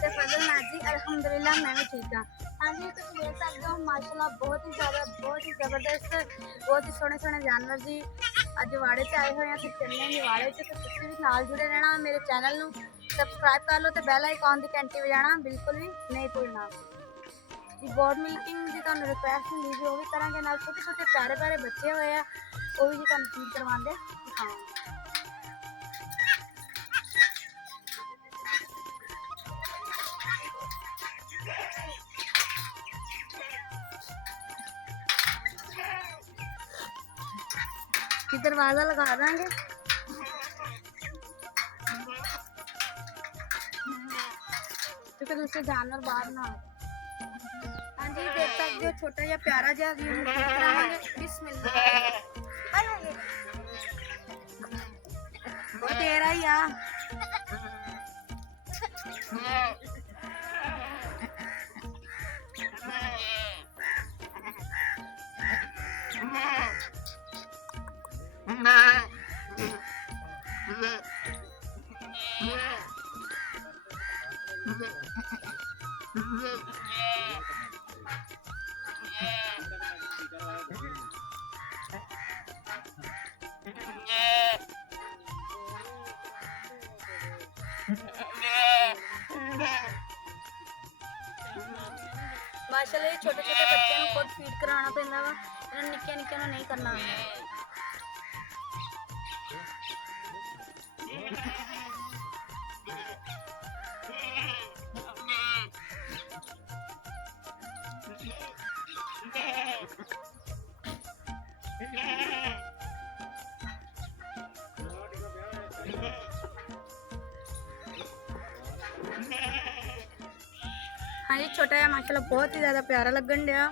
ਤੇ ਫਜ਼ਲ ਨਾਜੀ ਅਲਹਮਦੁਲਿल्लाह मैं भी ठीक हाँ। हाँ जी तुम देख सकते हो माशाल्लाह बहुत ही ज़्यादा बहुत ही ज़बरदस्त बहुत ही सोहने सोहने जानवर जी अज वाड़े च आए हुए हैं तो चलने जी वाड़े च तो तुसीं भी नाल जुड़े रहना मेरे चैनल नूं सबसक्राइब कर लो तो बैल आइकॉन की घंटी बजाना बिल्कुल भी नहीं भूलना। जी बोर्ड मिल्किंग की तुहानूं रिक्वेस्ट मिली जी वो भी करांगे नाल छोटे छोटे प्यारे प्यारे बच्चे हुए हैं वो भी जी तुहानूं फीड करवांदे दिखावांगे। दरवाजा लगा देंगे क्योंकि दूसरे जानवर बाहर ना आए। हाँ जी देख सकते हो छोटा या प्यारा जहा बिस्मिल्लाह वो तेरा ही आ माशाल्लाह छोटे छोटे बच्चों को खुद फीड कराना पैंदा वा इन्हां निक्के निक्के नूं नहीं करना आंदा। हाँ जी छोटा है माशाल्लाह बहुत ही ज़्यादा प्यारा लगन डया।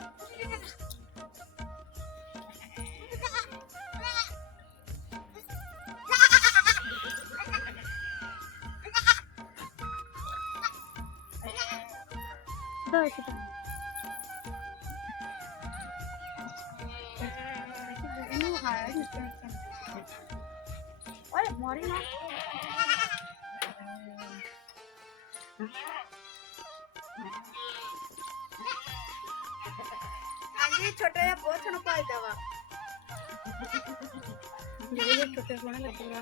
मारी ना छोटे बहुत सोना पालता वा छोटे सोने लगेगा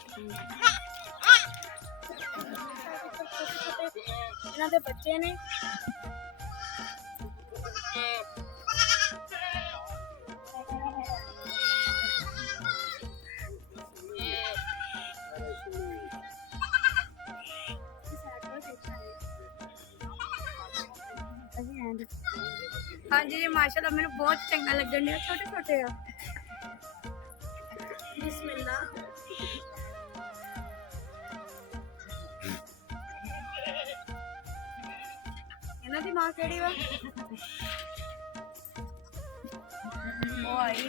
इन्हां दे बच्चे ने हाँ जी माशाल्लाह मैंने बहुत चंगा लगन डया छोटे छोटे आ बिस्मिल्लाह इन्हां दी मां केड़ी वा ओ आई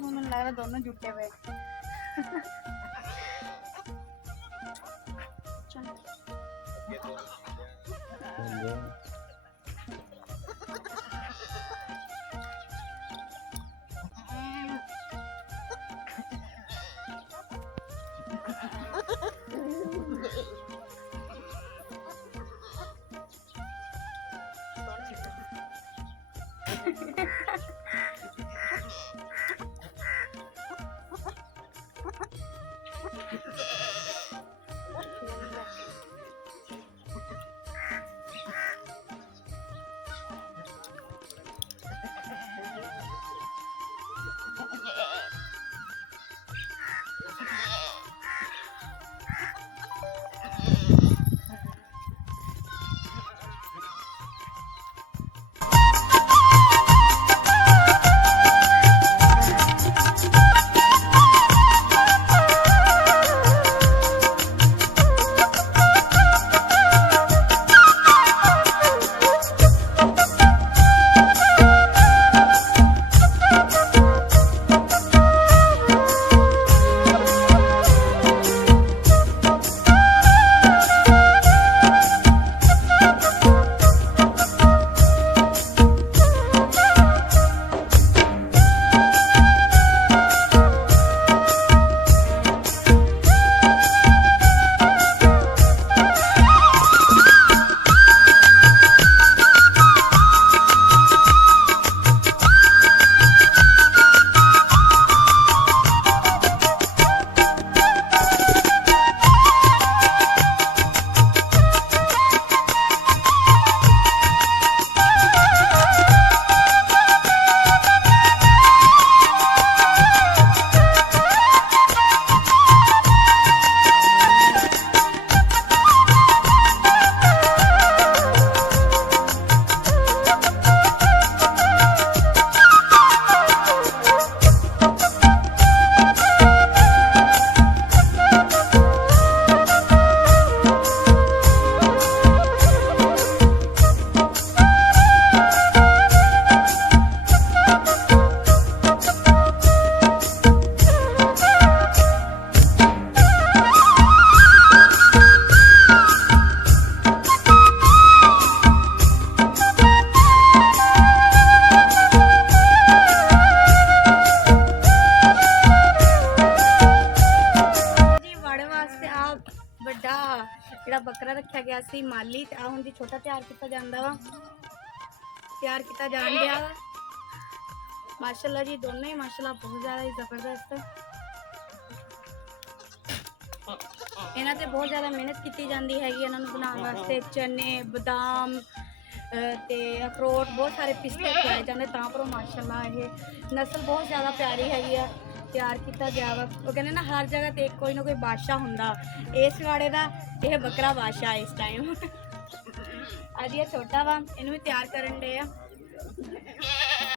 मैंने लग रहा दोनों जुटे हुए ਮਾਲੀ ਤੇ ਆ ਹੁਣ ਜੀ ਛੋਟਾ ਤਿਆਰ ਕੀਤਾ ਜਾਂਦਾ ਵਾ, ਤਿਆਰ ਕੀਤਾ ਜਾਣ ਡਿਆ ਵਾ। ਮਾਸ਼ਾਅੱਲਾ ਜੀ ਦੋਨੇ ਹੀ ਮਾਸ਼ਾਅੱਲਾ ਬਹੁਤ ਜ਼ਿਆਦਾ ਹੀ ਜ਼ਬਰਦਸਤ। ਇਹਨਾਂ ਤੇ ਬਹੁਤ ਜ਼ਿਆਦਾ ਮਿਹਨਤ ਕੀਤੀ ਜਾਂਦੀ ਹੈਗੀ ਇਹਨਾਂ ਨੂੰ ਬਣਾਉਣ ਵਾਸਤੇ। ਚਨੇ, ਬਦਾਮ ਤੇ ਅਖਰੋਟ ਬਹੁਤ ਸਾਰੇ ਪਿਸਤੇ ਖਵਾਏ ਜਾਂਦੇ ਤਾਂ ਪਰ ਮਾਸ਼ਾਅੱਲਾ ਇਹ ਨਸਲ ਬਹੁਤ ਜ਼ਿਆਦਾ ਪਿਆਰੀ ਹੈਗੀ ਆ, ਤਿਆਰ ਕੀਤਾ ਗਿਆ ਵਾ। ਉਹ ਕਹਿੰਦੇ ਨਾ ਹਰ ਜਗ੍ਹਾ ਤੇ ਕੋਈ ਨਾ ਕੋਈ ਬਾਦਸ਼ਾਹ ਹੁੰਦਾ, ਇਸ ਵਾੜੇ ਦਾ ਇਹ ਬੱਕਰਾ ਬਾਦਸ਼ਾਹ ਇਸ ਟਾਈਮ। ਅੱਜ ਇਹ ਛੋਟਾ ਵਾ, ਇਹਨੂੰ ਵੀ ਤਿਆਰ ਕਰਨ ਡੇ ਆ।